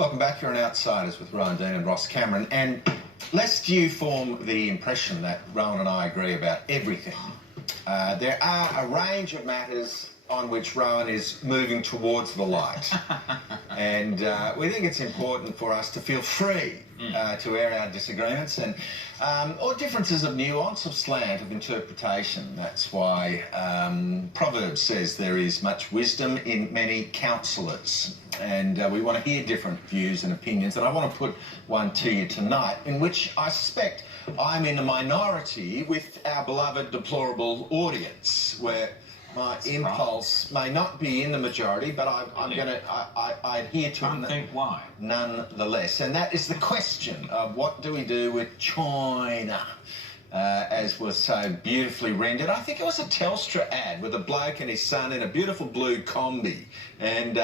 Welcome back. You're on Outsiders with Rowan Dean and Ross Cameron. And lest you form the impression that Rowan and I agree about everything, there are a range of matters on which Rowan is moving towards the light. And we think it's important for us to feel free to air our disagreements and or differences of nuance, of slant, of interpretation. That's why Proverbs says there is much wisdom in many counsellors. And we want to hear different views and opinions. And I want to put one to you tonight, in which I suspect I'm in a minority with our beloved deplorable audience, where my impulse may not be in the majority, but I adhere to it. Think why? Nonetheless. And that is the question of what do we do with China, as was so beautifully rendered. I think it was a Telstra ad with a bloke and his son in a beautiful blue combi, and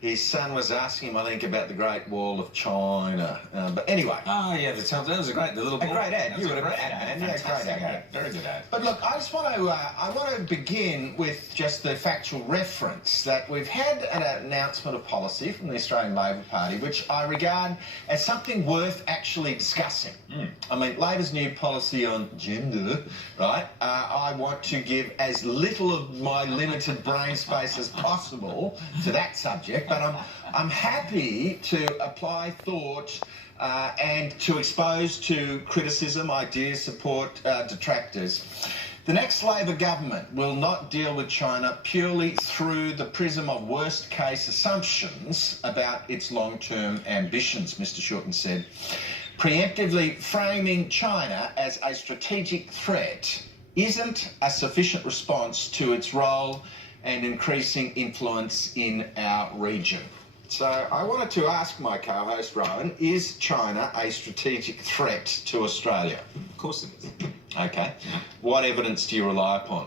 his son was asking him, I think, about the Great Wall of China. But anyway. Oh, yeah, that was a great, the little boy. A great ad. You were a great ad, man. Yeah, great ad. Very good ad. But look, I just want to, I want to begin with just the factual reference that we've had an announcement of policy from the Australian Labor Party, which I regard as something worth actually discussing. I mean, Labor's new policy on gender, right? I want to give as little of my limited brain space as possible to that subject. But I'm happy to apply thought and to expose to criticism, ideas, support, detractors. The next Labor government will not deal with China purely through the prism of worst-case assumptions about its long-term ambitions, Mr. Shorten said. Preemptively framing China as a strategic threat isn't a sufficient response to its role and increasing influence in our region. So I wanted to ask my co-host, Rowan, is China a strategic threat to Australia? Of course it is. Okay. Yeah. What evidence do you rely upon?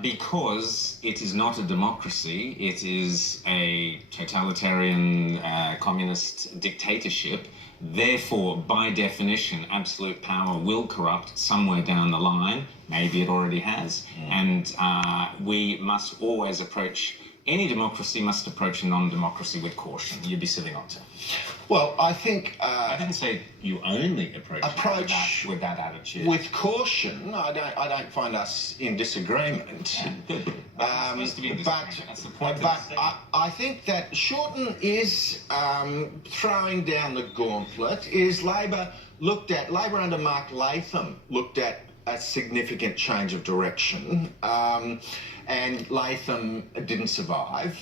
Because it is not a democracy, it is a totalitarian communist dictatorship. Therefore, by definition, absolute power will corrupt somewhere down the line. Maybe it already has. And we must always approach, any democracy must approach a non-democracy with caution. You'd be silly not to. Well, I think... I didn't say you only approach with that attitude. With caution. I don't find us in disagreement. Yeah, good. Supposed to be in disagreement. That's the point. But I think that Shorten is throwing down the gauntlet. Labor under Mark Latham looked at a significant change of direction, and Latham didn't survive.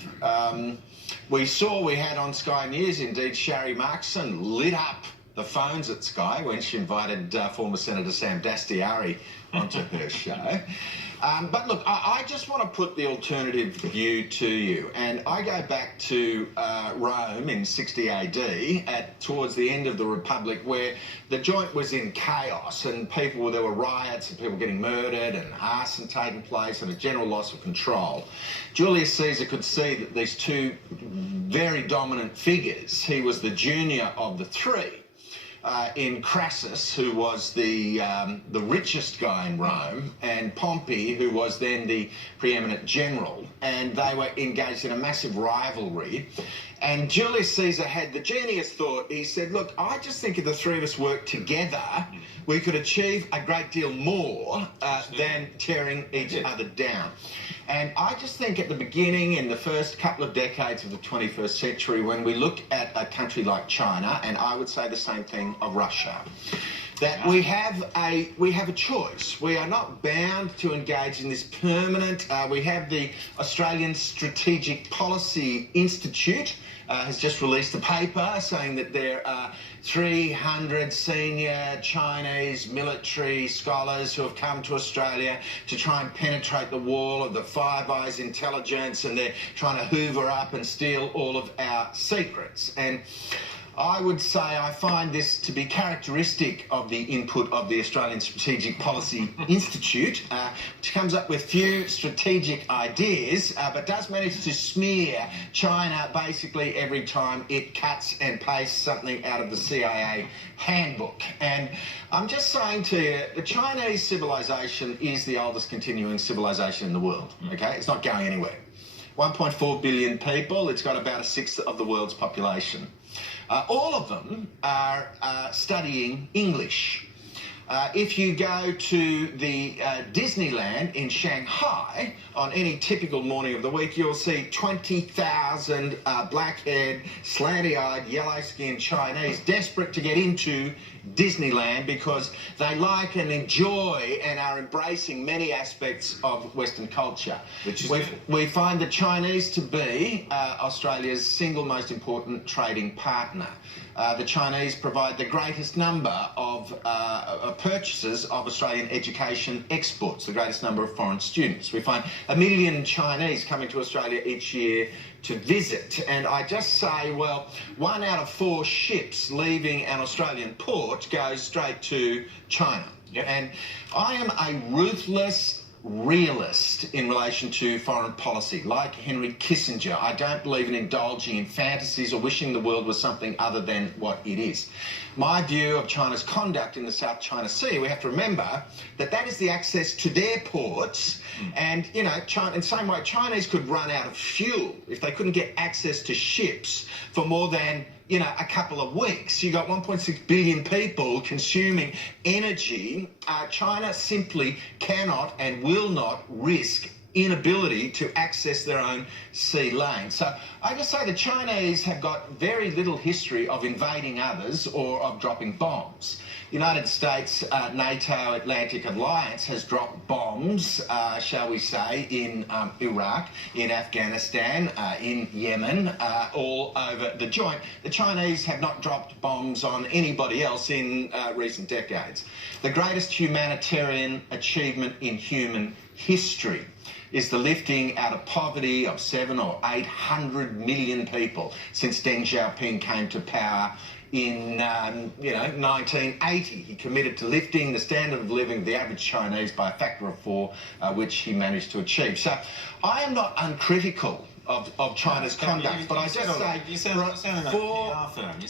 We had on Sky News, indeed, Sharri Markson lit up the phones at Sky when she invited former Senator Sam Dastyari onto her show. But look, I just want to put the alternative view to you. And I go back to Rome in 60 AD, towards the end of the Republic, where the joint was in chaos and there were riots and people getting murdered and arson taking place and a general loss of control. Julius Caesar could see that these two very dominant figures, he was the junior of the three, in Crassus, who was the richest guy in Rome, and Pompey, who was then the preeminent general, and they were engaged in a massive rivalry. And Julius Caesar had the genius thought, he said, look, I just think if the three of us work together, we could achieve a great deal more than tearing each other down. And I just think at the beginning, in the first couple of decades of the 21st century, when we look at a country like China, and I would say the same thing of Russia, that we have a choice. We are not bound to engage in this permanent. We have the Australian Strategic Policy Institute has just released a paper saying that there are 300 senior Chinese military scholars who have come to Australia to try and penetrate the wall of the Five Eyes intelligence, and they're trying to hoover up and steal all of our secrets. And I would say I find this to be characteristic of the input of the Australian Strategic Policy Institute, which comes up with few strategic ideas, but does manage to smear China basically every time it cuts and pastes something out of the CIA handbook. And I'm just saying to you, the Chinese civilization is the oldest continuing civilization in the world, okay? It's not going anywhere. 1.4 billion people, it's got about a sixth of the world's population. All of them are studying English. If you go to the Disneyland in Shanghai on any typical morning of the week, you'll see 20,000 black-haired, slanty-eyed, yellow-skinned Chinese desperate to get into Disneyland because they like and enjoy and are embracing many aspects of Western culture. We find the Chinese to be Australia's single most important trading partner. The Chinese provide the greatest number of purchases of Australian education exports, the greatest number of foreign students. We find 1 million Chinese coming to Australia each year to visit. And I just say, well, 1 out of 4 ships leaving an Australian port goes straight to China. Yep. And I am a ruthless realist in relation to foreign policy. Like Henry Kissinger, I don't believe in indulging in fantasies or wishing the world was something other than what it is. My view of China's conduct in the South China Sea, we have to remember that that is the access to their ports. And, you know, China, in the same way, Chinese could run out of fuel if they couldn't get access to ships for more than, you know, a couple of weeks. You got 1.6 billion people consuming energy. China simply cannot and will not risk inability to access their own sea lane. So I just say the Chinese have got very little history of invading others or of dropping bombs. The United States NATO Atlantic Alliance has dropped bombs, shall we say, in Iraq, in Afghanistan, in Yemen, all over the joint. The Chinese have not dropped bombs on anybody else in recent decades. The greatest humanitarian achievement in human history is the lifting out of poverty of 700 or 800 million people since Deng Xiaoping came to power in 1980. He committed to lifting the standard of living of the average Chinese by a factor of 4, which he managed to achieve. So I am not uncritical of China's conduct, but I just say, you sound like a PR firm.